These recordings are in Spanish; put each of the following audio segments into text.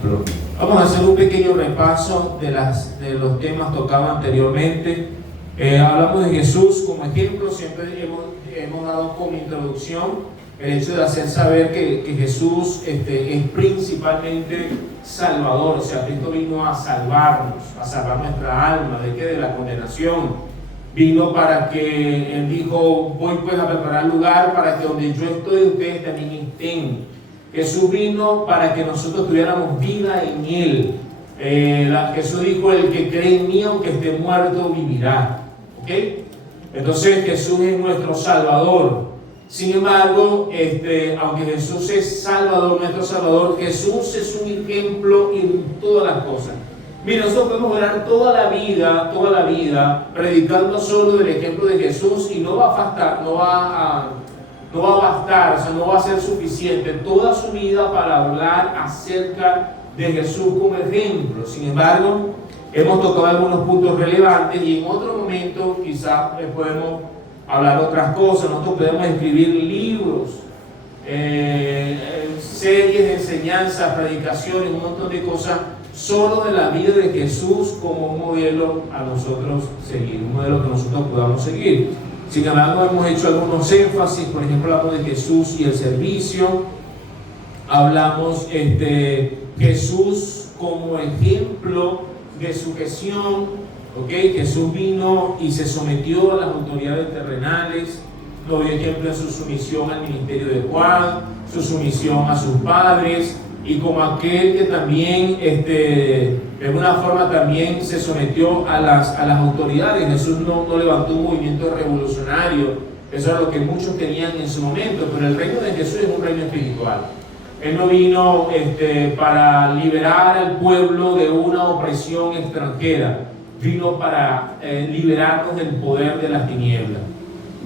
ejemplo. Vamos a hacer un pequeño repaso de los temas tocados anteriormente. Hablamos de Jesús como ejemplo, siempre hemos dado como introducción el hecho de hacer saber que Jesús es principalmente Salvador, o sea, Cristo vino a salvarnos, a salvar nuestra alma. ¿De qué? De la condenación. Vino para que, Él dijo, voy pues a preparar lugar para que donde yo estoy, ustedes también estén. Jesús vino para que nosotros tuviéramos vida en Él. Jesús dijo, el que cree en mí, aunque esté muerto, vivirá. ¿Ok? Entonces Jesús es nuestro Salvador. Sin embargo, aunque Jesús es Salvador, nuestro Salvador, Jesús es un ejemplo en todas las cosas. Mira, nosotros podemos orar toda la vida, predicando solo del ejemplo de Jesús y no va a bastar, o sea, no va a ser suficiente toda su vida para hablar acerca de Jesús como ejemplo. Sin embargo, hemos tocado algunos puntos relevantes y en otro momento quizás podemos hablar otras cosas. Nosotros podemos escribir libros, series de enseñanzas, predicaciones, un montón de cosas solo de la vida de Jesús como un modelo a nosotros seguir, un modelo que nosotros podamos seguir. Sin embargo, hemos hecho algunos énfasis. Por ejemplo, hablamos de Jesús y el servicio, hablamos de Jesús como ejemplo de sujeción. Okay, Jesús vino y se sometió a las autoridades terrenales, nos dio ejemplo en su sumisión al ministerio de Juan, su sumisión a sus padres, y como aquel que también de alguna forma también se sometió a las autoridades. Jesús no levantó un movimiento revolucionario, eso era lo que muchos tenían en su momento, pero el reino de Jesús es un reino espiritual. Él no vino para liberar al pueblo de una opresión extranjera, vino para liberarnos del poder de las tinieblas,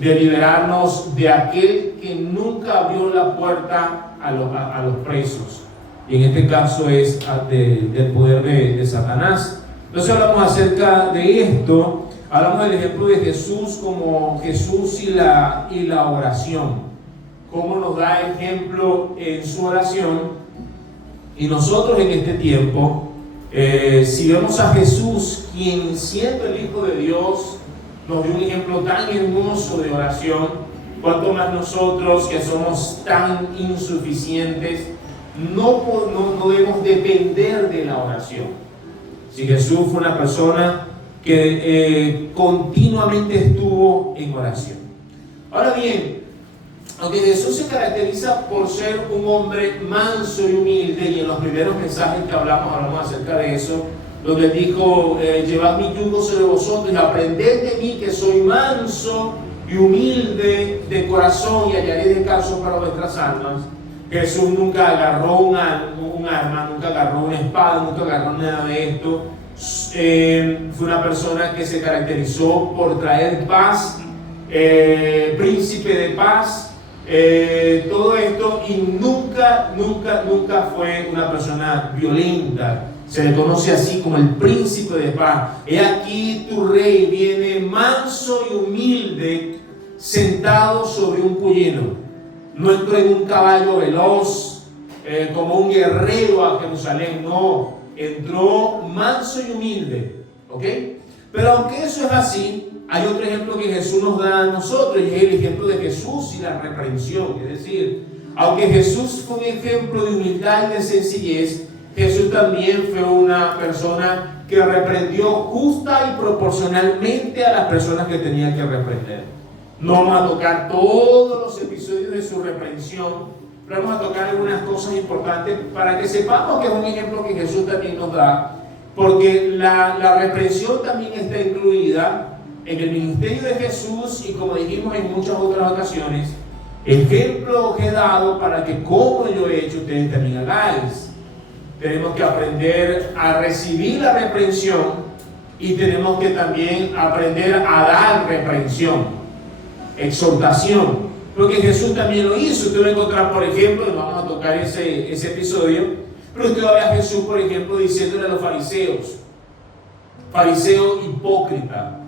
de liberarnos de aquel que nunca abrió la puerta a los presos, y en este caso es del poder de Satanás. Entonces hablamos acerca de esto, hablamos del ejemplo de Jesús como Jesús y la oración, cómo nos da ejemplo en su oración. Y nosotros en este tiempo, si vemos a Jesús, quien siendo el Hijo de Dios nos dio un ejemplo tan hermoso de oración, cuanto más nosotros que somos tan insuficientes no debemos depender de la oración. Si Jesús fue una persona que continuamente estuvo en oración. Ahora bien, aunque Jesús se caracteriza por ser un hombre manso y humilde, y en los primeros mensajes que hablamos acerca de eso, donde dijo, llevad mi yugo sobre vosotros y aprended de mí, que soy manso y humilde de corazón, y hallaré descanso para vuestras almas. Jesús nunca agarró un arma, nunca agarró una espada, nunca agarró nada de esto. Fue una persona que se caracterizó por traer paz, príncipe de paz, todo esto, y nunca fue una persona violenta. Se le conoce así como el príncipe de paz. He aquí tu rey viene manso y humilde, sentado sobre un pollino. No entró en un caballo veloz, como un guerrero a Jerusalén, no. Entró manso y humilde, ¿ok? Pero aunque eso es así, hay otro ejemplo que Jesús nos da a nosotros, y es el ejemplo de Jesús y la reprensión. Es decir, aunque Jesús fue un ejemplo de humildad y de sencillez, Jesús también fue una persona que reprendió justa y proporcionalmente a las personas que tenía que reprender. No vamos a tocar todos los episodios de su reprensión, pero vamos a tocar algunas cosas importantes para que sepamos que es un ejemplo que Jesús también nos da, porque la reprensión también está incluida en el ministerio de Jesús, y como dijimos en muchas otras ocasiones, ejemplo que he dado para que como yo he hecho, ustedes también hagáis. Tenemos que aprender a recibir la reprensión, y tenemos que también aprender a dar reprensión, exhortación, porque Jesús también lo hizo. Usted va a encontrar, por ejemplo, y vamos a tocar ese episodio, pero usted va a ver a Jesús, por ejemplo, diciéndole a los fariseos, fariseo hipócrita,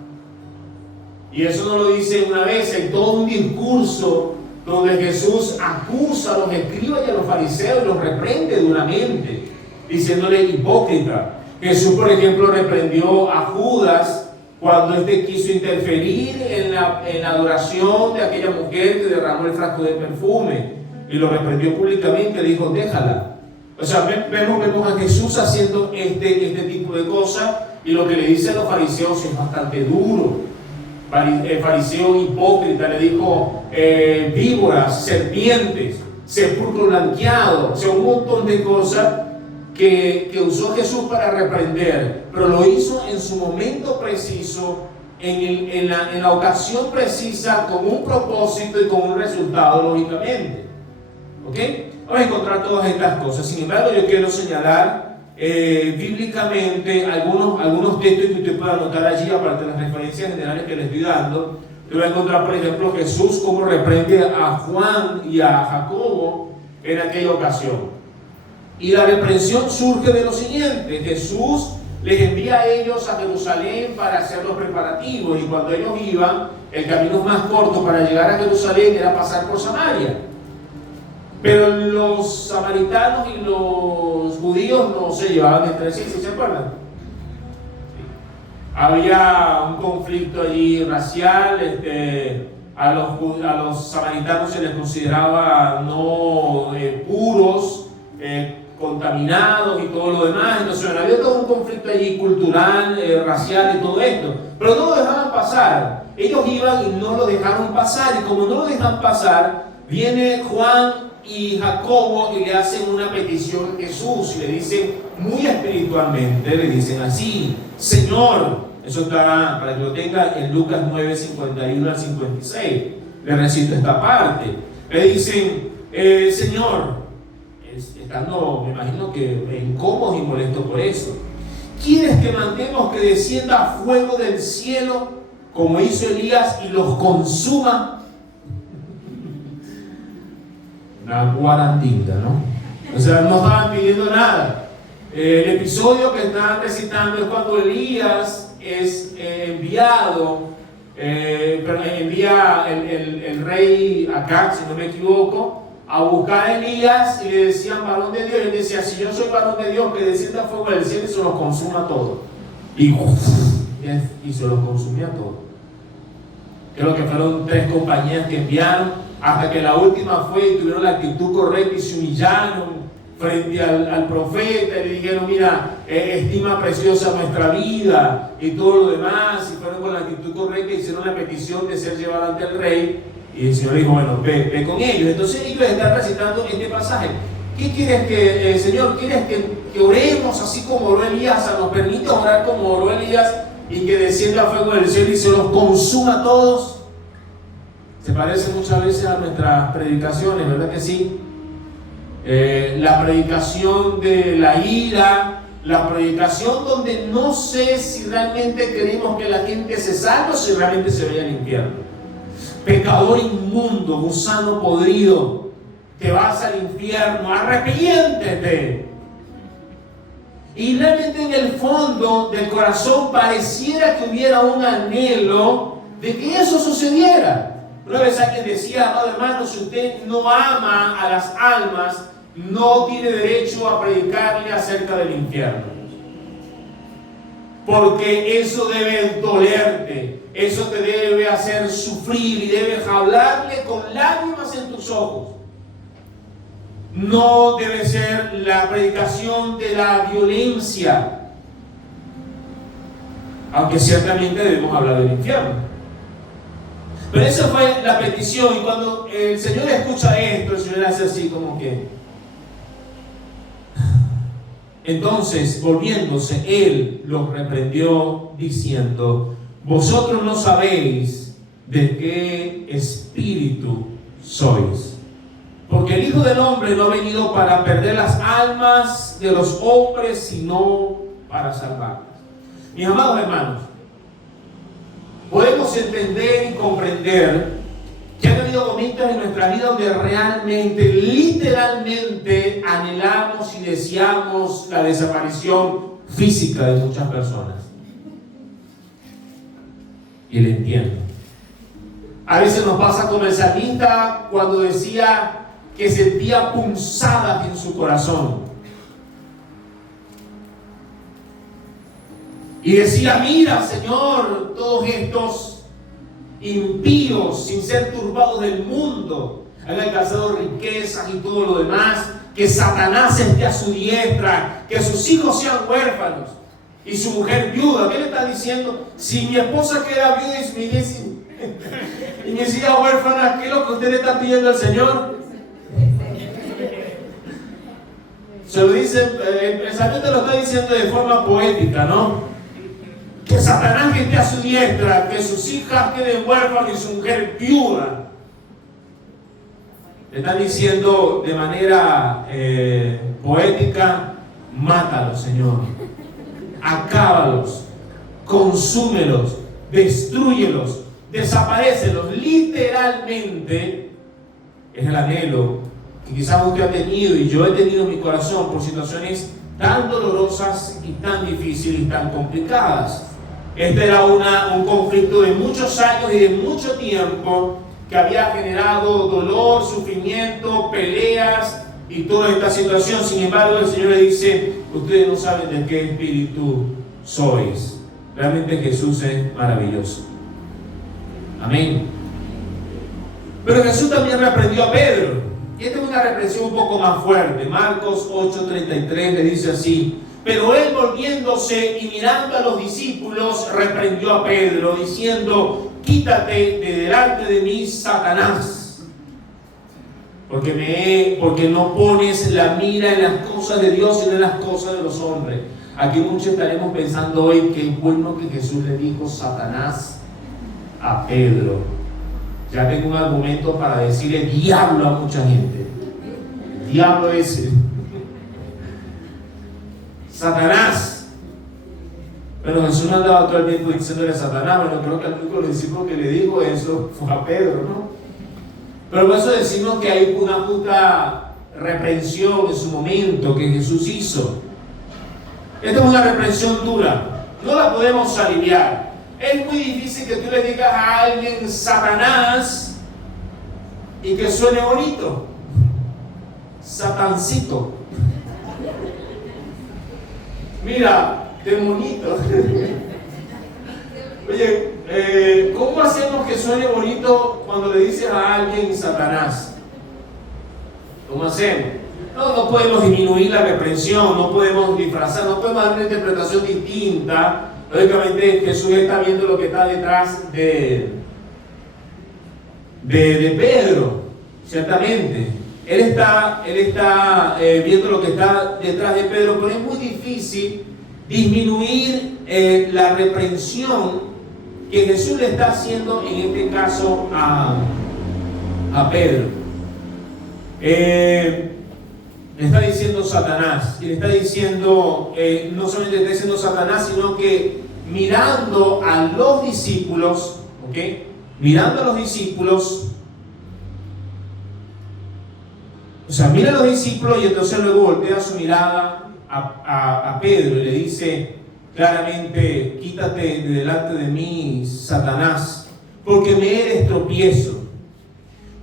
y eso no lo dice una vez, hay todo un discurso donde Jesús acusa a los escribas y a los fariseos y los reprende duramente. diciéndole hipócrita. Jesús, por ejemplo, reprendió a Judas cuando éste quiso interferir en la adoración de aquella mujer que derramó el frasco de perfume, y lo reprendió públicamente, dijo, déjala. O sea, vemos a Jesús haciendo este tipo de cosas, y lo que le dice a los fariseos es bastante duro. El fariseo hipócrita le dijo víboras, serpientes, sepulcro blanqueado, o sea, un montón de cosas que usó Jesús para reprender, pero lo hizo en su momento preciso, en la ocasión precisa, con un propósito y con un resultado, lógicamente. ¿Ok? Vamos a encontrar todas estas cosas. Sin embargo, yo quiero señalar bíblicamente algunos textos que usted pueda anotar allí, aparte de las referencias generales que le estoy dando. Te voy a encontrar, por ejemplo, Jesús cómo reprende a Juan y a Jacobo en aquella ocasión. Y la reprensión surge de lo siguiente: Jesús les envía a ellos a Jerusalén para hacer los preparativos, y cuando ellos iban, el camino más corto para llegar a Jerusalén era pasar por Samaria. Pero los samaritanos y los judíos no se llevaban entre sí, ¿se acuerdan? Sí. Había un conflicto allí racial. A los samaritanos se les consideraba no puros, contaminados y todo lo demás. Entonces había todo un conflicto allí cultural, racial y todo esto, pero no lo dejaban pasar. Ellos iban y no lo dejaron pasar, y como no lo dejan pasar, viene Juan y Jacobo y le hacen una petición a Jesús, y le dicen muy espiritualmente, le dicen así: Señor. Eso está, para que lo tenga, en Lucas 9, 51 al 56. Le recito esta parte. Le dicen, Señor, estando, me imagino que incómodos y molestos por eso, ¿quieres que mandemos que descienda fuego del cielo como hizo Elías y los consuma? Una guarandinga, ¿no? O sea, no estaban pidiendo nada. El episodio que están recitando es cuando Elías es enviado, envía el rey Acab, si no me equivoco, a buscar a Elías, y le decían varón de Dios, y él decía: si yo soy varón de Dios, que descienda fuego del cielo y se los consuma todo. Y se los consumía todo. Creo que fueron 3 compañías que enviaron, hasta que la última fue y tuvieron la actitud correcta y se humillaron frente al profeta y le dijeron: mira, estima preciosa nuestra vida y todo lo demás, y fueron con la actitud correcta y hicieron la petición de ser llevados ante el rey, y el Señor dijo: bueno, ve con ellos. Entonces ellos están recitando este pasaje. ¿Qué quieres que, Señor, quieres que oremos así como oró Elías? ¿Nos permite orar como oró Elías y que descienda fuego del cielo y se los consuma a todos? Se parece muchas veces a nuestras predicaciones, ¿verdad que sí? La predicación de la ira, la predicación donde no sé si realmente queremos que la gente se salve o si realmente se vaya al infierno. Pecador inmundo, gusano podrido, te vas al infierno, arrepiéntete. Y realmente en el fondo del corazón pareciera que hubiera un anhelo de que eso sucediera. Una vez alguien decía: no, hermano, si usted no ama a las almas, no tiene derecho a predicarle acerca del infierno, porque eso debe dolerte, eso te debe hacer sufrir y debes hablarle con lágrimas en tus ojos. No debe ser la predicación de la violencia, aunque ciertamente debemos hablar del infierno. Pero esa fue la petición, y cuando el Señor escucha esto, el Señor hace así como que... Entonces, volviéndose, Él los reprendió diciendo: vosotros no sabéis de qué espíritu sois, porque el Hijo del Hombre no ha venido para perder las almas de los hombres, sino para salvarlas. Mis amados hermanos, podemos entender y comprender que han habido momentos en nuestra vida donde realmente, literalmente, anhelamos y deseamos la desaparición física de muchas personas. Y le entiendo. A veces nos pasa como el salmista cuando decía que sentía punzadas en su corazón. Y decía: mira, Señor, todos estos impíos, sin ser turbados del mundo, han alcanzado riquezas y todo lo demás, que Satanás esté a su diestra, que sus hijos sean huérfanos y su mujer viuda. ¿Qué le está diciendo? Si mi esposa queda viuda y mis hijas huérfanas, ¿qué es lo que usted le está pidiendo al Señor? Se lo dice, el pensamiento lo está diciendo de forma poética, ¿no? Que Satanás esté a su diestra, que sus hijas queden huérfanas y su mujer viuda. Le están diciendo de manera poética: mátalos, Señor, acábalos, consúmelos, destrúyelos, desaparécelos. Literalmente es el anhelo que quizás usted ha tenido y yo he tenido en mi corazón por situaciones tan dolorosas y tan difíciles y tan complicadas. Este era un conflicto de muchos años y de mucho tiempo, que había generado dolor, sufrimiento, peleas y toda esta situación. Sin embargo, el Señor le dice: ustedes no saben de qué espíritu sois. Realmente Jesús es maravilloso. Amén. Pero Jesús también reprendió a Pedro. Y esta es una reprensión un poco más fuerte. Marcos 8:33 le dice así: pero él, volviéndose y mirando a los discípulos, reprendió a Pedro, diciendo: quítate de delante de mí, Satanás, porque no pones la mira en las cosas de Dios, sino en las cosas de los hombres. Aquí muchos estaremos pensando hoy: qué bueno que Jesús le dijo Satanás a Pedro. Ya tengo un argumento para decirle diablo a mucha gente. El diablo ese. Satanás. Pero Jesús no andaba todo el tiempo diciéndole Satanás. Bueno, creo que al único discípulo que le dijo eso fue a Pedro, ¿no? Pero por eso decimos que hay una justa reprensión en su momento que Jesús hizo. Esta es una reprensión dura, no la podemos aliviar. Es muy difícil que tú le digas a alguien Satanás y que suene bonito. Satancito. Mira, qué bonito. Oye, ¿cómo hacemos que suene bonito cuando le dices a alguien Satanás? ¿Cómo hacemos? No podemos disminuir la reprensión, no podemos disfrazar, no podemos dar una interpretación distinta. Lógicamente Jesús está viendo lo que está detrás de Pedro, ciertamente. Él está viendo lo que está detrás de Pedro, pero es muy difícil disminuir la reprensión que Jesús le está haciendo en este caso a Pedro. Le está diciendo Satanás, y le está diciendo, no solamente le está diciendo Satanás, sino que mirando a los discípulos, ¿ok? Mirando a los discípulos, o sea, mira a los discípulos y entonces luego voltea su mirada a Pedro y le dice claramente: quítate de delante de mí, Satanás, porque me eres tropiezo,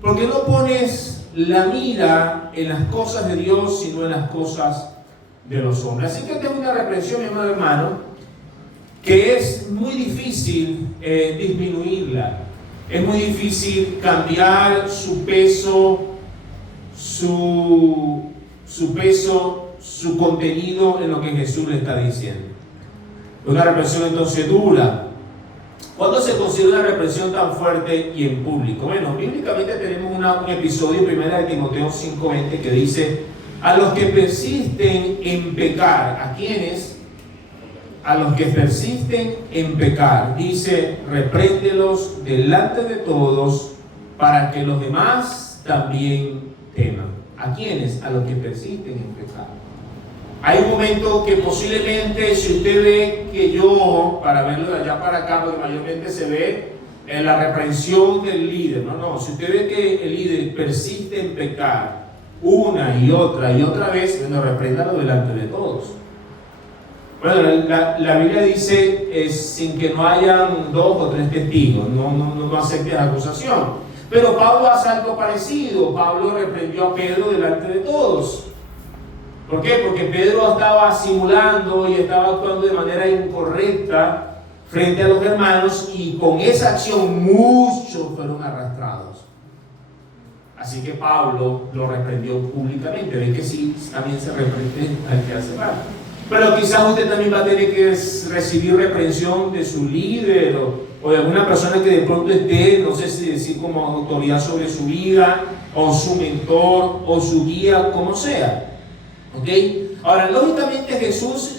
porque no pones la mira en las cosas de Dios, sino en las cosas de los hombres. Así que tengo una reprensión, mi amado hermano, que es muy difícil disminuirla. Es muy difícil cambiar su peso, su contenido en lo que Jesús le está diciendo. Una represión entonces dura. ¿Cuándo se considera una represión tan fuerte y en público? Bueno, bíblicamente tenemos un episodio, 1 de Timoteo 5:20, que dice: a los que persisten en pecar. ¿A quiénes? A los que persisten en pecar. Dice: repréndelos delante de todos, para que los demás también teman. ¿A quiénes? A los que persisten en pecar. Hay un momento que posiblemente, si usted ve que yo, para verlo de allá para acá, porque mayormente se ve en la reprensión del líder, si usted ve que el líder persiste en pecar una y otra vez, bueno, repréndalo delante de todos. Bueno, la Biblia dice sin que no hayan 2 o 3 testigos, no aceptes acusación. Pero Pablo hace algo parecido. Pablo reprendió a Pedro delante de todos. ¿Por qué? Porque Pedro estaba simulando y estaba actuando de manera incorrecta frente a los hermanos, y con esa acción muchos fueron arrastrados. Así que Pablo lo reprendió públicamente. Ven que sí, también se reprende al que hace mal. Pero quizás usted también va a tener que recibir reprensión de su líder o de alguna persona que de pronto esté, no sé si decir como autoridad sobre su vida, o su mentor, o su guía, como sea. ¿Ok? Ahora, lógicamente Jesús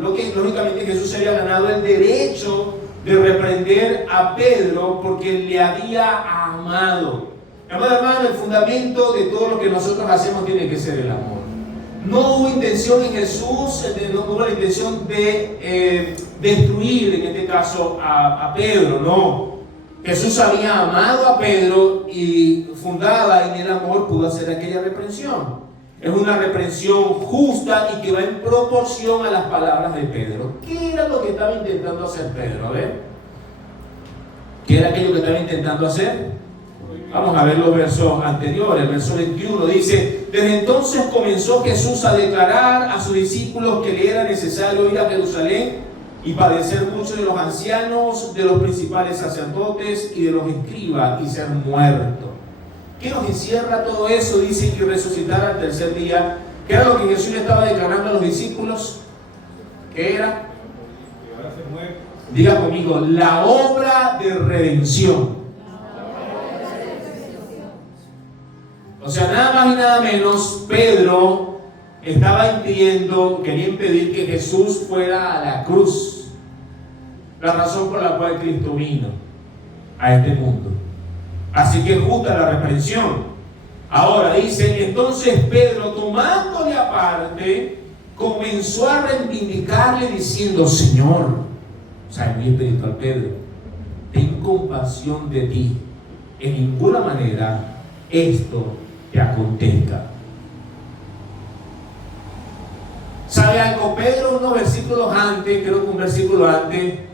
lógicamente Jesús se había ganado el derecho de reprender a Pedro porque le había amado. Amado hermano, el fundamento de todo lo que nosotros hacemos tiene que ser el amor. No hubo intención en Jesús, no hubo la intención de destruir, en este caso, a Pedro, no. Jesús había amado a Pedro y fundada en el amor pudo hacer aquella reprensión. Es una reprensión justa y que va en proporción a las palabras de Pedro. ¿Qué era lo que estaba intentando hacer Pedro? A ver. ¿Qué era aquello que estaba intentando hacer? Vamos a ver los versos anteriores. El verso 21 dice: desde entonces comenzó Jesús a declarar a sus discípulos que le era necesario ir a Jerusalén y padecer mucho de los ancianos, de los principales sacerdotes y de los escribas, y ser muerto. ¿Qué nos encierra todo eso? Dice que resucitar al tercer día. ¿Qué era lo que Jesús le estaba declarando a los discípulos? ¿Qué era? Diga conmigo, la obra de redención. O sea, nada más y nada menos, Pedro estaba quería impedir que Jesús fuera a la cruz. La razón por la cual Cristo vino a este mundo. Así que justa la reprensión. Ahora dice, entonces Pedro, tomándole aparte, comenzó a reivindicarle diciendo: Señor, o sea, muy espiritual Pedro, ten compasión de ti. En ninguna manera esto te acontezca. ¿Sabe algo? Pedro, unos versículos antes, creo que un versículo antes,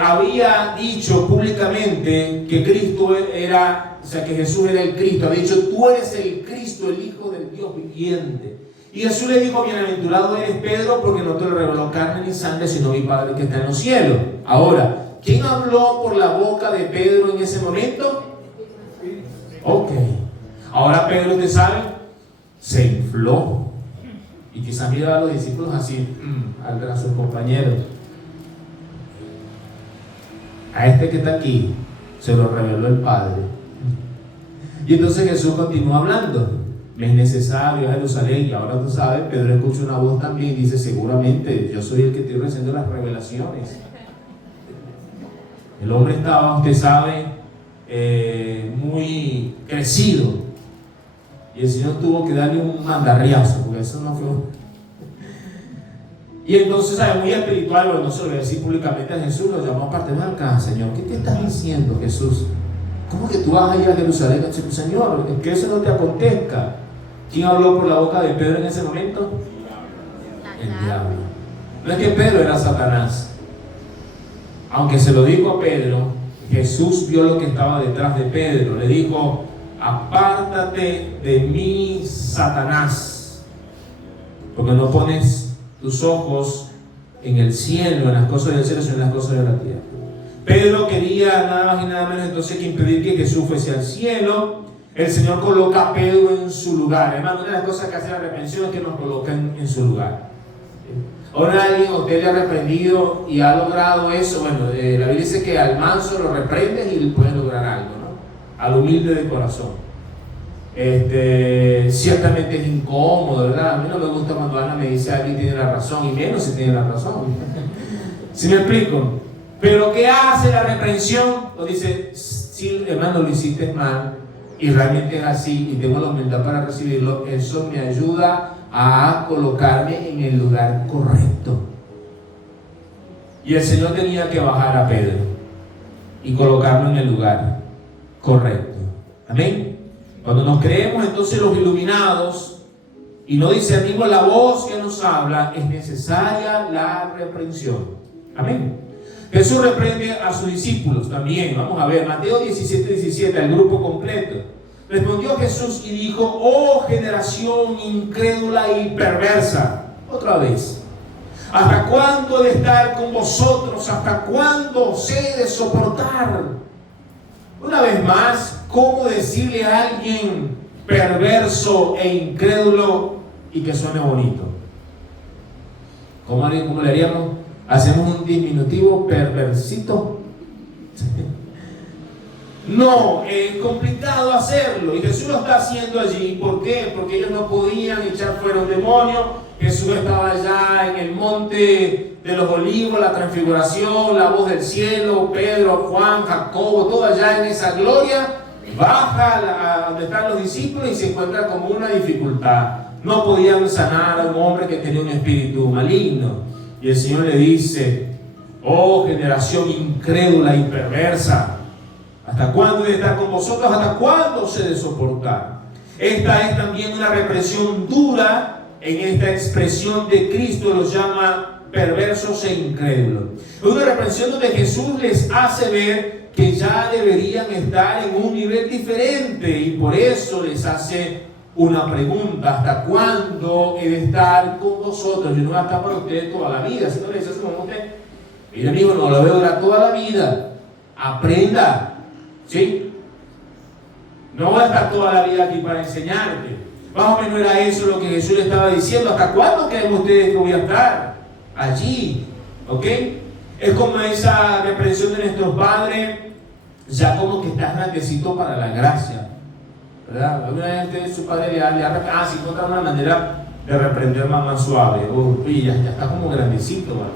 había dicho públicamente que Cristo era, o sea, que Jesús era el Cristo. Había dicho: tú eres el Cristo, el Hijo del Dios viviente. Y Jesús le dijo: bienaventurado eres Pedro, porque no te lo reveló carne ni sangre, sino mi Padre que está en los cielos. Ahora, ¿quién habló por la boca de Pedro en ese momento? Ok. Ahora Pedro, usted sabe, se infló. Y quizás mira a los discípulos así, a sus compañeros. A este que está aquí se lo reveló el Padre. Y entonces Jesús continúa hablando. Me es necesario a Jerusalén. Y ahora tú sabes, Pedro escucha una voz también y dice: seguramente yo soy el que estoy recibiendo las revelaciones. El hombre estaba, usted sabe, muy crecido. Y el Señor tuvo que darle un mandarriazo, porque eso no fue. Y entonces, ¿sabe? Muy espiritual, pero no se lo voy a decir públicamente a Jesús, lo llamó aparte. Ven acá, Señor, ¿qué te estás diciendo, Jesús? ¿Cómo que tú vas a ir a Jerusalén? Señor, que eso no te acontezca. ¿Quién habló por la boca de Pedro en ese momento? El diablo. No es que Pedro era Satanás. Aunque se lo dijo a Pedro, Jesús vio lo que estaba detrás de Pedro. Le dijo: apártate de mí, Satanás, porque no pones tus ojos en el cielo, en las cosas del cielo, sino en las cosas de la tierra. Pedro quería nada más y nada menos entonces que impedir que Jesús fuese al cielo. El Señor coloca a Pedro en su lugar. Hermano, una de las cosas que hace la reprensión es que nos colocan en su lugar. Ahora alguien a usted le ha reprendido y ha logrado eso. Bueno, la Biblia dice que al manso lo reprendes y puedes lograr algo, ¿no? Al humilde de corazón. Ciertamente es incómodo, ¿verdad? A mí no me gusta cuando Ana me dice: alguien tiene la razón, y menos si tiene la razón. ¿Sí me explico? Pero ¿qué hace la reprensión? Nos dice: sí, hermano, lo hiciste mal y realmente es así y tengo la humildad para recibirlo. Eso me ayuda a colocarme en el lugar correcto. Y el Señor tenía que bajar a Pedro y colocarlo en el lugar correcto. Amén. Cuando nos creemos entonces los iluminados y no discernimos la voz que nos habla, es necesaria la reprensión. Amén. Jesús reprende a sus discípulos también. Vamos a ver Mateo 17:17, el grupo completo. Respondió Jesús y dijo: oh generación incrédula y perversa. Otra vez. ¿Hasta cuándo he de estar con vosotros? ¿Hasta cuándo os he de soportar? Una vez más, ¿cómo decirle a alguien perverso e incrédulo y que suene bonito? ¿Cómo le haríamos? ¿Hacemos un diminutivo perversito? No, es complicado hacerlo, y Jesús lo está haciendo allí. ¿Por qué? Porque ellos no podían echar fuera un demonio. Jesús estaba allá en el monte de los olivos, la transfiguración, la voz del cielo, Pedro, Juan, Jacobo, todo allá en esa gloria. Baja a donde están los discípulos y se encuentra con una dificultad. No podían sanar a un hombre que tenía un espíritu maligno. Y el Señor le dice: oh generación incrédula y perversa, ¿hasta cuándo he de estar con vosotros? ¿Hasta cuándo os he de soportar? Esta es también una represión dura. En esta expresión de Cristo los llama perversos e incrédulos. Es una reprensión donde Jesús les hace ver que ya deberían estar en un nivel diferente, y por eso les hace una pregunta: ¿hasta cuándo he de estar con vosotros? Yo no voy a estar para ustedes toda la vida. Si no le dice como usted, mire amigo, no lo veo durar toda la vida. Aprenda, ¿sí? No voy a estar toda la vida aquí para enseñarte. Más o menos era eso lo que Jesús le estaba diciendo. ¿Hasta cuándo creen ustedes que voy a estar allí? ¿Ok? Es como esa reprensión de nuestros padres, ya como que estás grandecito para la gracia, ¿verdad? Alguna vez su padre le si encuentra una manera de reprender más suave. Uy, ya está como grandecito, ¿verdad?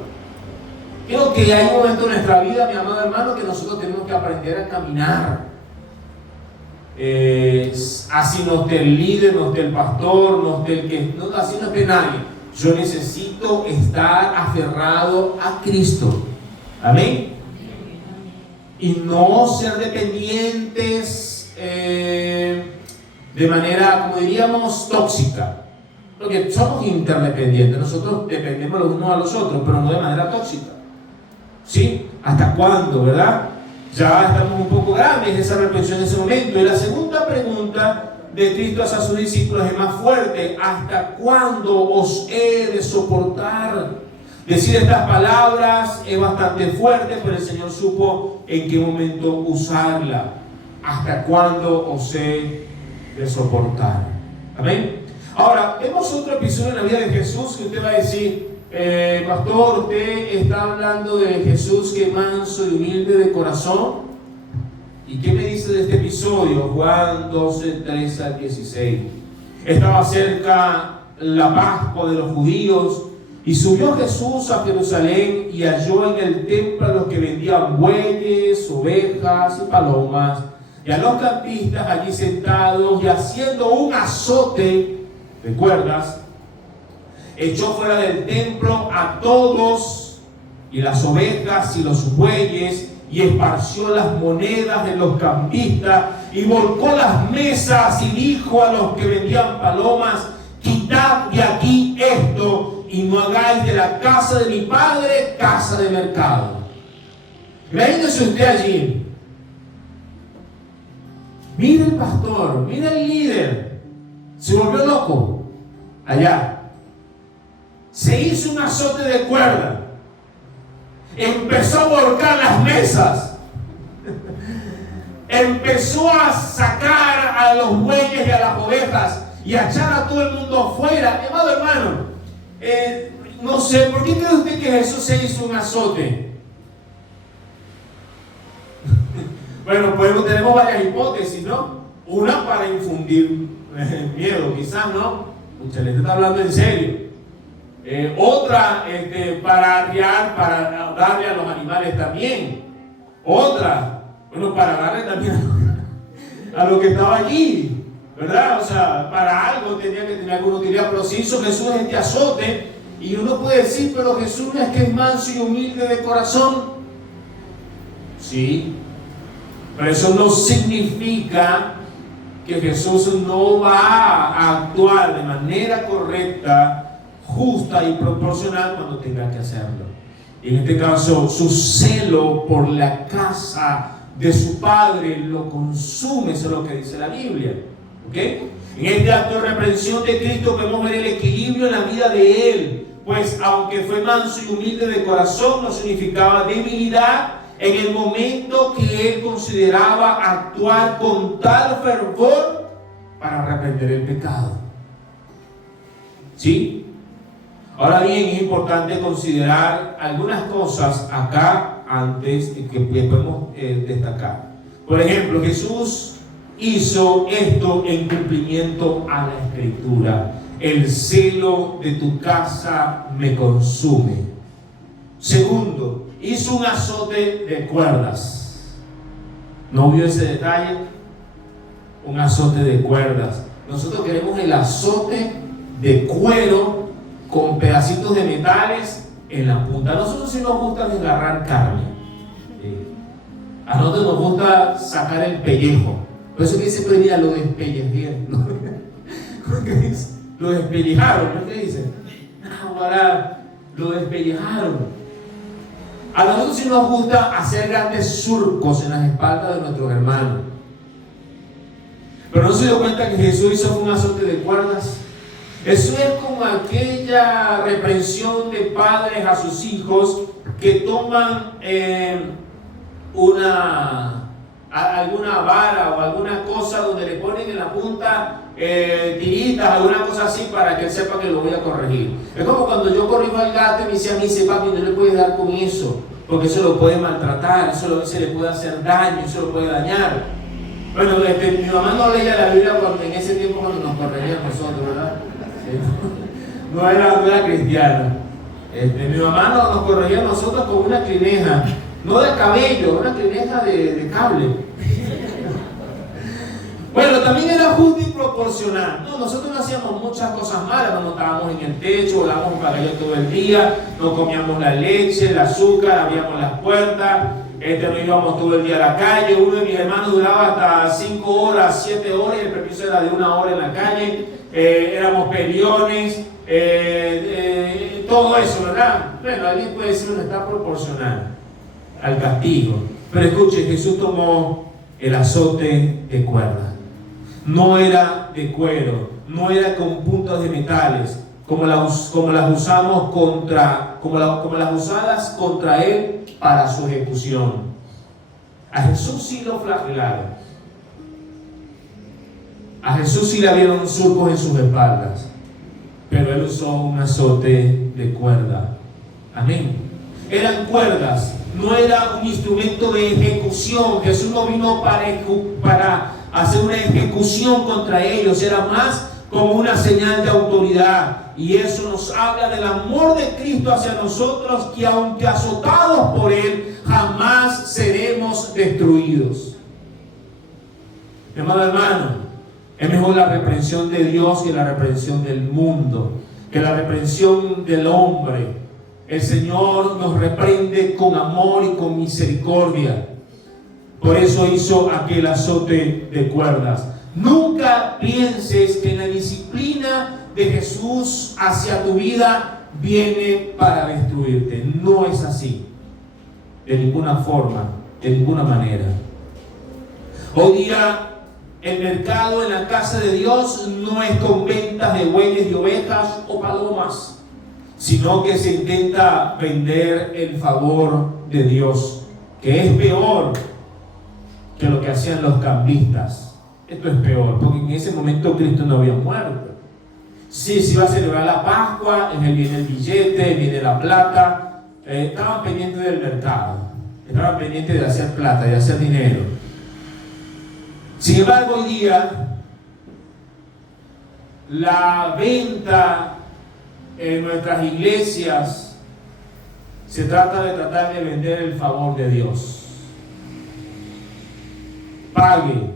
Creo que hay un momento en nuestra vida, mi amado hermano, que nosotros tenemos que aprender a caminar. Así no esté el líder, no esté el pastor, no esté el que, no, así no esté nadie. Yo necesito estar aferrado a Cristo. Amén. Y no ser dependientes de manera, como diríamos, tóxica. Porque somos interdependientes. Nosotros dependemos los unos a los otros, pero no de manera tóxica. ¿Sí? ¿Hasta cuándo, verdad? Ya estamos un poco grandes, esa reflexión en ese momento. Y la segunda pregunta de Cristo hacia sus discípulos es más fuerte: ¿hasta cuándo os he de soportar? Decir estas palabras es bastante fuerte, pero el Señor supo en qué momento usarla. ¿Hasta cuándo os he de soportar? Amén. Ahora, vemos otro episodio en la vida de Jesús que usted va a decir: pastor, usted está hablando de Jesús que es manso y humilde de corazón. ¿Y qué me dice de este episodio? Juan 12, 13 al 16. Estaba cerca la Pascua de los judíos, y subió Jesús a Jerusalén y halló en el templo a los que vendían bueyes, ovejas y palomas, y a los campistas allí sentados, y haciendo un azote de cuerdas, echó fuera del templo a todos, y las ovejas y los bueyes, y esparció las monedas de los campistas, y volcó las mesas, y dijo a los que vendían palomas: quitad de aquí esto, y no hagáis de la casa de mi padre casa de mercado. Imagínese usted allí. Mira el pastor, mira el líder, se volvió loco allá. Se hizo un azote de cuerda, empezó a volcar las mesas, empezó a sacar a los bueyes y a las ovejas y a echar a todo el mundo afuera. Mi amado hermano, no sé, ¿por qué cree usted que Jesús se hizo un azote? Bueno, tenemos varias hipótesis, ¿no? Una para infundir miedo, quizás, ¿no? Mucha gente está hablando en serio. Otra para arriar, para darle a los animales también. Otra, bueno, para darle también a lo que estaba allí, ¿verdad? O sea, para algo tenía que tener alguna utilidad. Pero se hizo Jesús este azote, y uno puede decir: pero Jesús no es que es manso y humilde de corazón. Sí, pero eso no significa que Jesús no va a actuar de manera correcta, justa y proporcional cuando tenga que hacerlo. Y en este caso, su celo por la casa de su Padre lo consume, eso es lo que dice la Biblia. ¿Ok? En este acto de reprensión de Cristo podemos ver el equilibrio en la vida de Él, pues aunque fue manso y humilde de corazón, no significaba debilidad en el momento que Él consideraba actuar con tal fervor para arrepentir el pecado. ¿Sí? Ahora bien, es importante considerar algunas cosas acá antes que podemos destacar. Por ejemplo, Jesús hizo esto en cumplimiento a la Escritura. El celo de tu casa me consume. Segundo, hizo un azote de cuerdas. ¿No vio ese detalle? Un azote de cuerdas. Nosotros queremos el azote de cuero con pedacitos de metales en la punta. A nosotros sí nos gusta desgarrar carne. A nosotros nos gusta sacar el pellejo. Por eso que dice, pero mira, lo despellejaron. ¿Qué dice? Lo despellejaron, ¿no? ¿Qué dice? Ahora lo despellejaron. A nosotros sí nos gusta hacer grandes surcos en las espaldas de nuestros hermanos. Pero no se dio cuenta que Jesús hizo un azote de cuerdas. Eso es como aquella reprensión de padres a sus hijos que toman alguna vara o alguna cosa donde le ponen en la punta tiritas, alguna cosa así para que él sepa que lo voy a corregir. Es como cuando yo corrijo al gato y me dice, papi, no le puedes dar con eso, porque eso lo puede maltratar, eso se le puede hacer daño, eso lo puede dañar. Bueno, mi mamá no leía la Biblia en ese tiempo cuando nos corregía a nosotros, ¿verdad? No era cristiana. Mi mamá nos corregía a nosotros con una clineja, no de cabello, una clineja de cable. Bueno, también era justo y proporcional. No, nosotros no hacíamos muchas cosas malas, nos montábamos en el techo, volábamos para allá todo el día, no comíamos la leche, el azúcar, abríamos las puertas, no íbamos todo el día a la calle. Uno de mis hermanos duraba hasta 5 horas, 7 horas, y el permiso era de 1 hora en la calle. Éramos peleones, todo eso, ¿verdad? Bueno, alguien puede decir que está proporcional al castigo. Pero escuche, Jesús tomó el azote de cuerda. No era de cuero, no era con puntas de metales, como las usamos como las usadas contra él para su ejecución. A Jesús sí lo flagelaron. A Jesús sí le abrieron surcos en sus espaldas, pero él usó un azote de cuerda. Amén. Eran cuerdas, no era un instrumento de ejecución. Jesús no vino para hacer una ejecución contra ellos, era más como una señal de autoridad. Y eso nos habla del amor de Cristo hacia nosotros, que aunque azotados por Él, jamás seremos destruidos. Mi amado hermano, es mejor la reprensión de Dios que la reprensión del mundo, que la reprensión del hombre. El Señor nos reprende con amor y con misericordia. Por eso hizo aquel azote de cuerdas. Nunca pienses que la disciplina de Jesús hacia tu vida viene para destruirte. No es así. De ninguna forma, de ninguna manera. Hoy día el mercado en la casa de Dios no es con ventas de bueyes y ovejas o palomas, sino que se intenta vender el favor de Dios, que es peor que lo que hacían los cambistas. Esto es peor, porque en ese momento Cristo no había muerto. Sí, se iba a celebrar la Pascua, viene el billete, viene la plata. Estaban pendientes del mercado, estaban pendientes de hacer plata, de hacer dinero. Sin embargo, hoy día la venta en nuestras iglesias se trata de vender el favor de Dios. Pague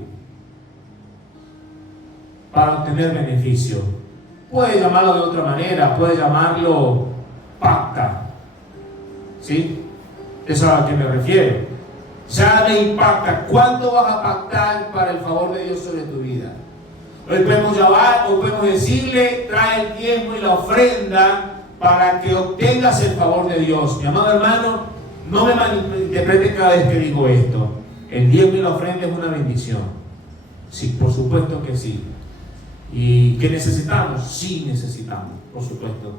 para obtener beneficio. Puede llamarlo de otra manera, puede llamarlo pacta. ¿Sí? Eso es a lo que me refiero. Ya le impacta. ¿Cuánto vas a pactar para el favor de Dios sobre tu vida? Hoy podemos llamar, hoy podemos decirle, trae el diezmo y la ofrenda para que obtengas el favor de Dios. Mi amado hermano, no me malinterprete cada vez que digo esto. ¿El diezmo y la ofrenda es una bendición? Sí, por supuesto que sí. ¿Y qué necesitamos? Sí necesitamos, por supuesto.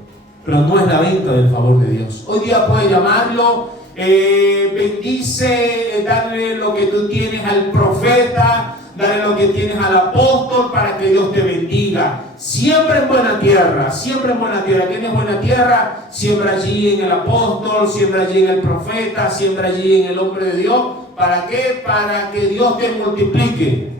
Pero no es la venta del favor de Dios. Hoy día puedes llamarlo, bendice, darle lo que tú tienes al profeta, darle lo que tienes al apóstol para que Dios te bendiga. Siempre en buena tierra, siempre en buena tierra. ¿Tienes buena tierra? Siembra allí en el apóstol, siembra allí en el profeta, siembra allí en el hombre de Dios. ¿Para qué? Para que Dios te multiplique.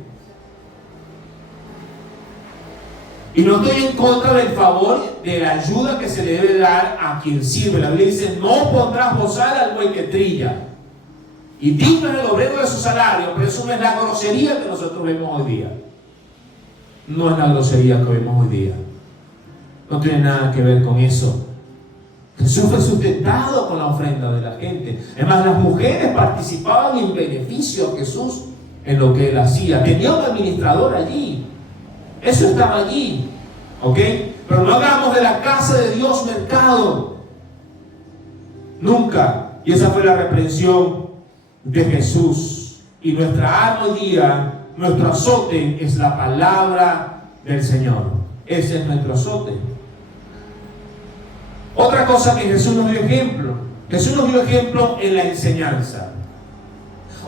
Y no estoy en contra del favor, de la ayuda que se le debe dar a quien sirve. La Biblia dice, no pondrás bozal al buey que trilla. Y digno es el obrero de su salario, pero eso no es la grosería que nosotros vemos hoy día. No es la grosería que vemos hoy día. No tiene nada que ver con eso. Jesús fue sustentado con la ofrenda de la gente. Además, las mujeres participaban en beneficio a Jesús en lo que él hacía. Tenía un administrador allí. Eso estaba allí. ¿Ok? Pero no hagamos de la casa de Dios mercado. Nunca. Y esa fue la reprensión de Jesús. Y nuestra arma hoy día, nuestro azote es la palabra del Señor. Ese es nuestro azote. Otra cosa que Jesús nos dio ejemplo. Jesús nos dio ejemplo en la enseñanza.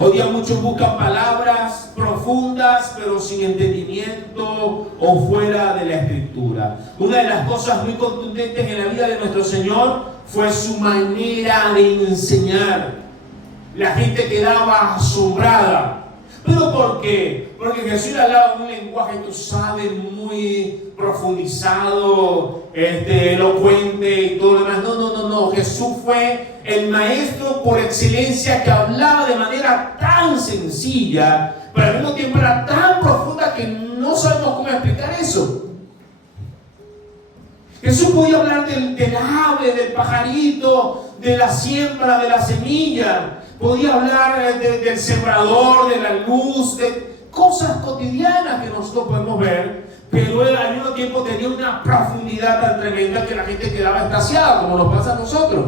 Hoy día muchos buscan palabras profundas pero sin entendimiento o fuera de la Escritura. Una de las cosas muy contundentes en la vida de nuestro Señor fue su manera de enseñar. La gente quedaba asombrada. ¿Pero por qué? Porque Jesús hablaba un lenguaje, tú sabes, muy profundizado, elocuente y todo lo demás. No. Jesús fue el maestro por excelencia que hablaba de manera tan sencilla, pero al mismo tiempo era tan profunda que no sabemos cómo explicar eso. Jesús podía hablar del ave, del pajarito, de la siembra, de la semilla. Podía hablar del sembrador, de la luz, de cosas cotidianas que nosotros podemos ver, pero él al mismo tiempo tenía una profundidad tan tremenda que la gente quedaba extasiada, como nos pasa a nosotros.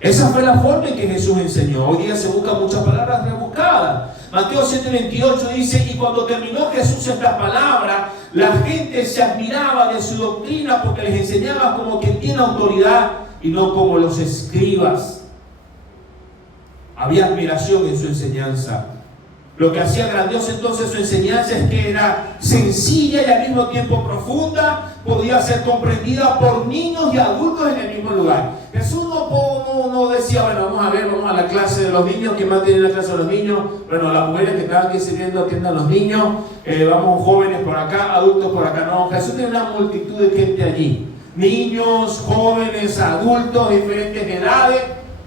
Esa fue la forma en que Jesús enseñó. Hoy día se buscan muchas palabras rebuscadas. Mateo 7:28 dice, y cuando terminó Jesús estas palabras, la gente se admiraba de su doctrina porque les enseñaba como quien tiene autoridad y no como los escribas. Había admiración en su enseñanza. Lo que hacía grandioso entonces su enseñanza es que era sencilla y al mismo tiempo profunda, podía ser comprendida por niños y adultos en el mismo lugar. Jesús no decía, bueno, vamos a la clase de los niños. ¿Quién más tiene la clase de los niños? Bueno, las mujeres que estaban aquí sirviendo atiendan a los niños, vamos jóvenes por acá, adultos por acá. No, Jesús tenía una multitud de gente allí. Niños, jóvenes, adultos, diferentes edades,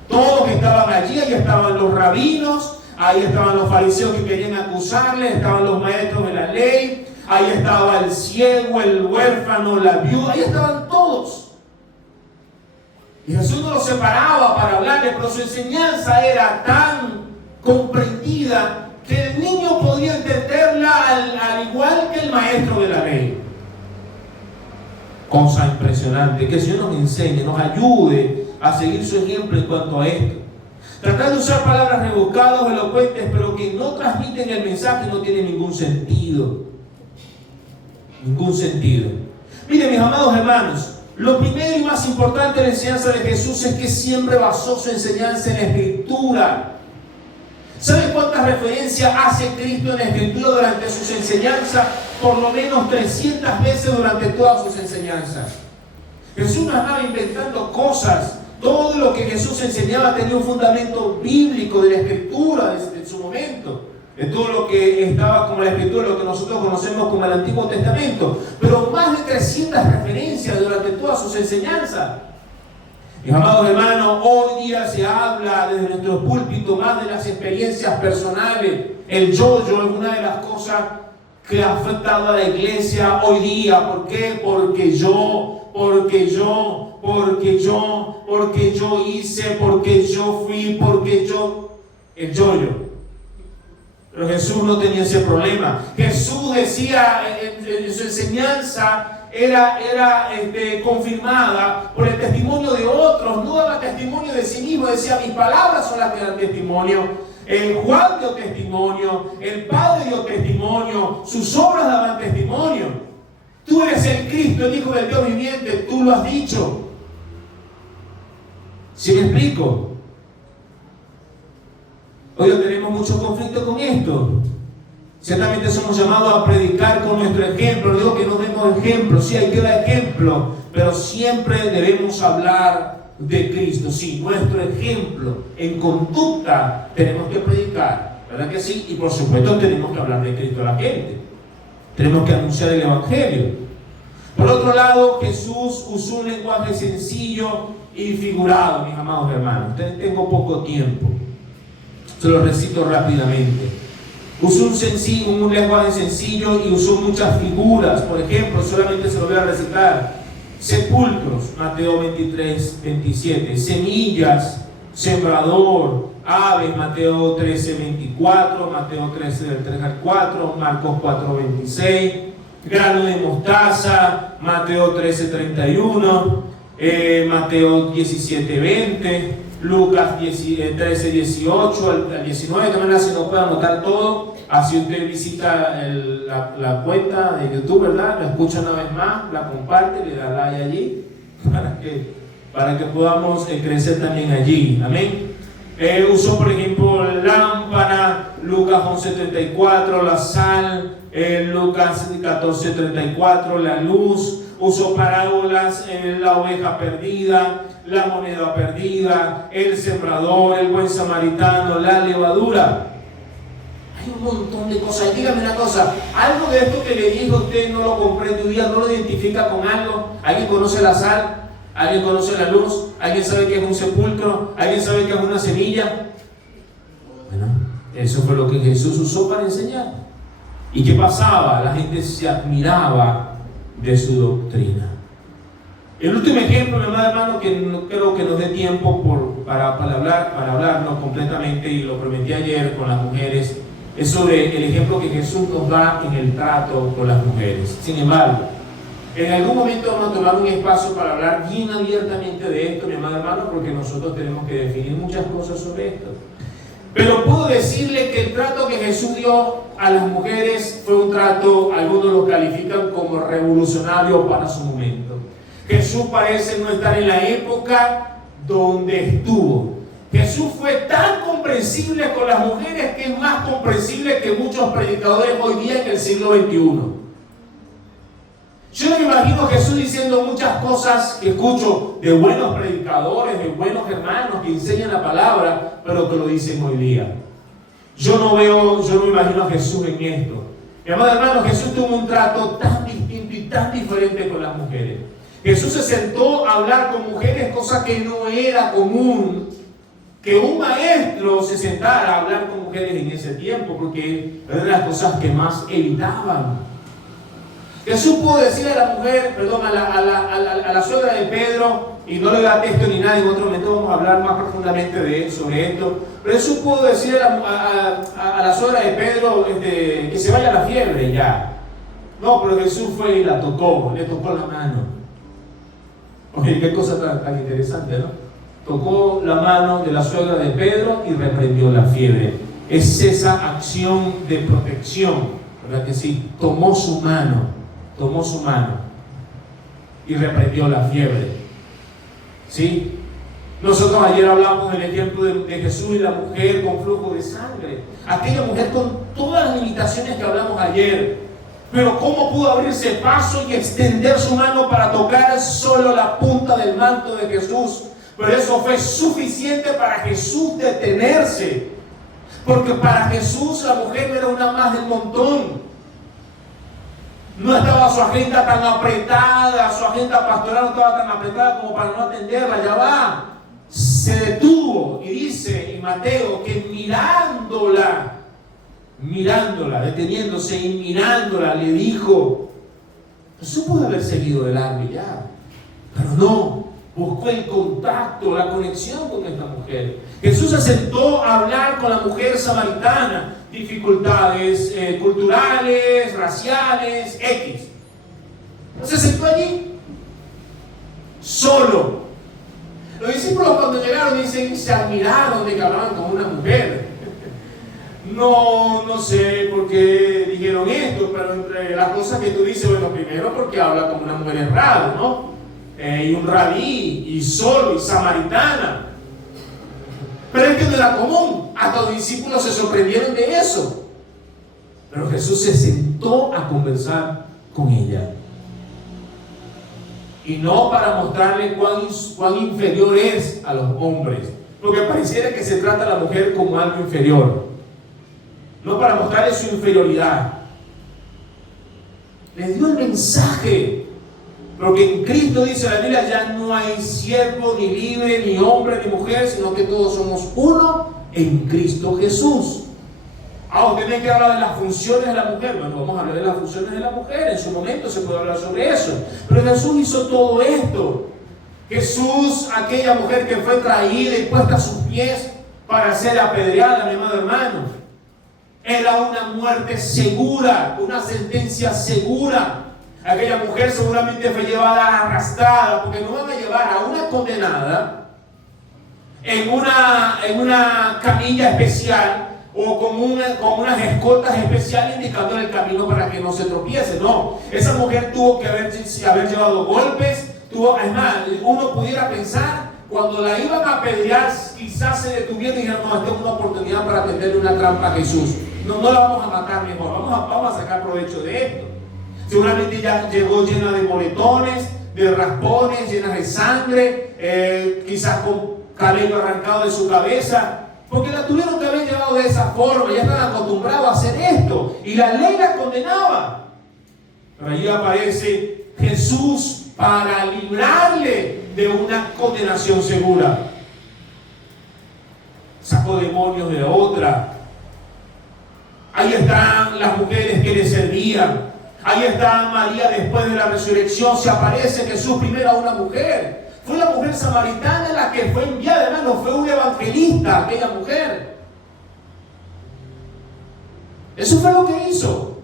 todos que estaban allí. Ahí estaban los rabinos, ahí estaban los fariseos que querían acusarle, estaban los maestros de la ley, ahí estaba el ciego, el huérfano, la viuda, ahí estaban todos. Y Jesús no los separaba para hablarles, pero su enseñanza era tan comprendida que el niño podía entenderla al igual que el maestro de la ley. Cosa impresionante, que el Señor nos enseñe, nos ayude a seguir su ejemplo en cuanto a esto. Tratar de usar palabras rebuscadas o elocuentes, pero que no transmiten el mensaje, no tiene ningún sentido. Ningún sentido. Miren, mis amados hermanos, lo primero y más importante de la enseñanza de Jesús es que siempre basó su enseñanza en la Escritura. ¿Saben cuántas referencias hace Cristo en la Escritura durante sus enseñanzas? Por lo menos 300 veces durante todas sus enseñanzas. Jesús no andaba inventando cosas. Todo lo que Jesús enseñaba tenía un fundamento bíblico de la Escritura en su momento. De todo lo que estaba como la Escritura, lo que nosotros conocemos como el Antiguo Testamento. Pero más de 300 referencias durante todas sus enseñanzas. Mis amados hermanos, hoy día se habla desde nuestro púlpito más de las experiencias personales. El yo-yo es una de las cosas que ha afectado a la iglesia hoy día. ¿Por qué? Porque yo hice, porque yo fui, porque yo... El yo-yo. Pero Jesús no tenía ese problema. Jesús decía en su enseñanza era confirmada por el testimonio de otros, no daba testimonio de sí mismo, decía: mis palabras son las que dan testimonio. Juan dio testimonio, el Padre dio testimonio, sus obras daban testimonio. Tú eres el Cristo, el Hijo del Dios viviente, tú lo has dicho. ¿Sí me explico? Hoy tenemos mucho conflicto con esto. Ciertamente somos llamados a predicar con nuestro ejemplo. No digo que no demos ejemplo, sí hay que dar ejemplo, pero siempre debemos hablar de Cristo. Sí, nuestro ejemplo en conducta tenemos que predicar, ¿verdad que sí? Y por supuesto tenemos que hablar de Cristo a la gente. Tenemos que anunciar el Evangelio. Por otro lado, Jesús usó un lenguaje sencillo y figurado, mis amados hermanos. Tengo poco tiempo, se lo recito rápidamente. Usó un lenguaje sencillo y usó muchas figuras. Por ejemplo, solamente se lo voy a recitar: sepulcros, Mateo 23, 27; semillas, sembrador; aves, Mateo 13, 24; Mateo 13, del 3 al 4; Marcos 4, 26; grano de mostaza, Mateo 13, 31; Mateo 17, 20; Lucas 13, 18 al 19. De manera, si no puede anotar todo, así usted visita la cuenta de YouTube, ¿verdad? La escucha una vez más, la comparte, le da like allí, para que podamos crecer también allí. Amén. Usó, por ejemplo, lámpara, Lucas 11:34, la sal, Lucas 14:34, la luz. Usó parábolas: la oveja perdida, la moneda perdida, el sembrador, el buen samaritano, la levadura. Hay un montón de cosas. Y dígame una cosa: algo de esto que le dijo usted no lo comprende hoy día, no lo identifica con algo. ¿Alguien conoce la sal? ¿Alguien conoce la luz? ¿Alguien sabe que es un sepulcro? ¿Alguien sabe que es una semilla? Bueno, eso fue lo que Jesús usó para enseñar. ¿Y qué pasaba? La gente se admiraba de su doctrina. El último ejemplo, mi amado hermano, que no creo que nos dé tiempo para hablarnos completamente, y lo prometí ayer con las mujeres, es sobre el ejemplo que Jesús nos da en el trato con las mujeres. Sin embargo, en algún momento vamos a tomar un espacio para hablar bien abiertamente de esto, mi amado hermano, porque nosotros tenemos que definir muchas cosas sobre esto. Pero puedo decirle que el trato que Jesús dio a las mujeres fue un trato, algunos lo califican como revolucionario para su momento. Jesús parece no estar en la época donde estuvo. Jesús fue tan comprensible con las mujeres que es más comprensible que muchos predicadores hoy día en el siglo XXI. Yo me imagino a Jesús diciendo muchas cosas que escucho de buenos predicadores, de buenos hermanos que enseñan la palabra, pero que lo dicen hoy día. Yo no me imagino a Jesús en esto. Mi amado hermano, Jesús tuvo un trato tan distinto y tan diferente con las mujeres. Jesús se sentó a hablar con mujeres, cosa que no era común que un maestro se sentara a hablar con mujeres en ese tiempo, porque eran las cosas que más evitaban. Jesús pudo decir a la mujer, a la suegra de Pedro, y no le da texto ni nada, en otro momento vamos a hablar más profundamente sobre esto, pero Jesús pudo decir a la suegra de Pedro que se vaya la fiebre ya. No, pero Jesús fue y la tocó, le tocó la mano. Oye, qué cosa tan interesante, ¿no? Tocó la mano de la suegra de Pedro y reprendió la fiebre. Es esa acción de protección, ¿verdad que sí? Tomó su mano y reprendió la fiebre. ¿Sí? Nosotros ayer hablamos del ejemplo de Jesús y la mujer con flujo de sangre. Aquella mujer con todas las limitaciones que hablamos ayer. Pero cómo pudo abrirse paso y extender su mano para tocar solo la punta del manto de Jesús. Pero eso fue suficiente para Jesús detenerse. Porque para Jesús la mujer era una más del montón. No estaba su agenda tan apretada, su agenda pastoral no estaba tan apretada como para no atenderla. Ya va. Se detuvo y dice en Mateo que mirándola, deteniéndose y mirándola, le dijo. Jesús pudo haber seguido de largo y ya, pero no, buscó el contacto, la conexión con esta mujer. Jesús se sentó a hablar con la mujer samaritana, dificultades culturales, raciales, X. Se sentó allí, solo. Los discípulos cuando llegaron dicen, se admiraron de que hablaban con una mujer. No sé por qué dijeron esto, pero entre las cosas que tú dices, bueno, primero porque habla como una mujer es raro, ¿no? Y un rabí, y solo, y samaritana. Pero es que no era común. Hasta los discípulos se sorprendieron de eso. Pero Jesús se sentó a conversar con ella. Y no para mostrarle cuán inferior es a los hombres, porque pareciera que se trata a la mujer como algo inferior. No para mostrarle su inferioridad. Le dio el mensaje. Porque en Cristo, dice la Biblia, ya no hay siervo, ni libre, ni hombre, ni mujer, sino que todos somos uno en Cristo Jesús. Usted tiene que hablar de las funciones de la mujer. Bueno, vamos a hablar de las funciones de la mujer. En su momento se puede hablar sobre eso. Pero Jesús hizo todo esto. Jesús, aquella mujer que fue traída y puesta a sus pies para ser apedreada, mi amado hermano, era una muerte segura, una sentencia segura. Aquella mujer seguramente fue llevada arrastrada, porque no van a llevar a una condenada en una camilla especial o con unas escoltas especiales indicando el camino para que no se tropiece. No, esa mujer tuvo que haber llevado golpes. Es más, uno pudiera pensar, cuando la iban a apedrear, quizás se detuvieron y dijeron, no, esta es una oportunidad para tenderle una trampa a Jesús. No la vamos a matar mejor, vamos a sacar provecho de esto. Seguramente ella llegó llena de moretones, de raspones, llena de sangre, quizás con cabello arrancado de su cabeza, porque la tuvieron que haber llevado de esa forma. Ya están acostumbrados a hacer esto y la ley la condenaba. Pero allí aparece Jesús para librarle de una condenación segura. Sacó demonios de otra. Ahí están las mujeres que le servían. Ahí está María después de la resurrección. Se aparece Jesús primero a una mujer. Fue la mujer samaritana la que fue enviada. Además, no fue un evangelista aquella mujer. Eso fue lo que hizo.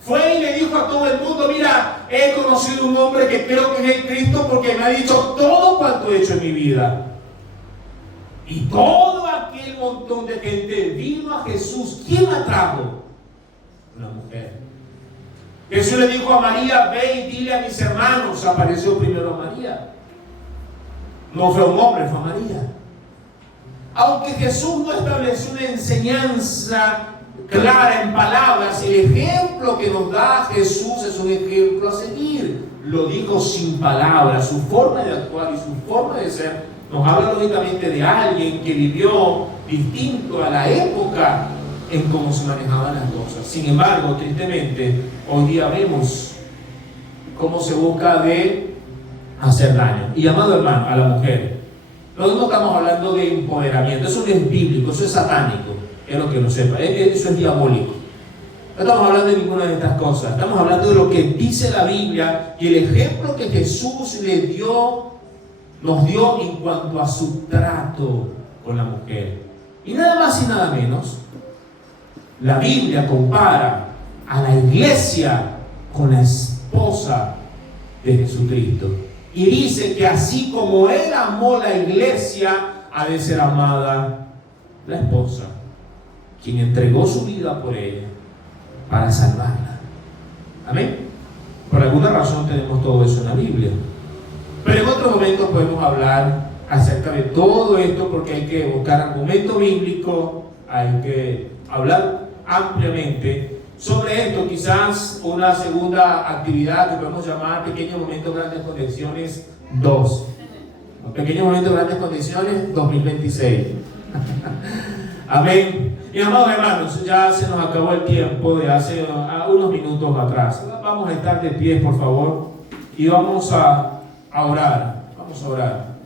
Fue y le dijo a todo el mundo, mira, he conocido un hombre que creo que es el Cristo porque me ha dicho todo cuanto he hecho en mi vida. Y todo aquel montón de gente vino a Jesús. ¿Quién la trajo? Una mujer. Jesús le dijo a María, ve y dile a mis hermanos. Apareció primero María. No fue un hombre, fue María. Aunque Jesús no estableció una enseñanza clara en palabras, el ejemplo que nos da Jesús es un ejemplo a seguir. Lo dijo sin palabras. Su forma de actuar y su forma de ser nos habla lógicamente de alguien que vivió distinto a la época en cómo se manejaban las cosas. Sin embargo, tristemente, hoy día vemos cómo se busca de hacer daño. Y amado hermano, a la mujer, nosotros no estamos hablando de empoderamiento. Eso no es bíblico, eso es satánico. Quiero que lo sepa, eso es diabólico. No estamos hablando de ninguna de estas cosas. Estamos hablando de lo que dice la Biblia y el ejemplo que Jesús nos dio en cuanto a su trato con la mujer. Y nada más y nada menos, la Biblia compara a la iglesia con la esposa de Jesucristo. Y dice que así como Él amó la iglesia, ha de ser amada la esposa, quien entregó su vida por ella para salvarla. Amén. Por alguna razón tenemos todo eso en la Biblia. Pero en otro momento podemos hablar acerca de todo esto, porque hay que buscar argumento bíblico, hay que hablar ampliamente sobre esto. Quizás una segunda actividad que podemos llamar Pequeños Momentos, Grandes Conexiones 2. Pequeños Momentos, Grandes Conexiones 2026. Amén. Y amados hermanos, ya se nos acabó el tiempo de hace unos minutos atrás. Vamos a estar de pie, por favor, y vamos a orar. Vamos a orar.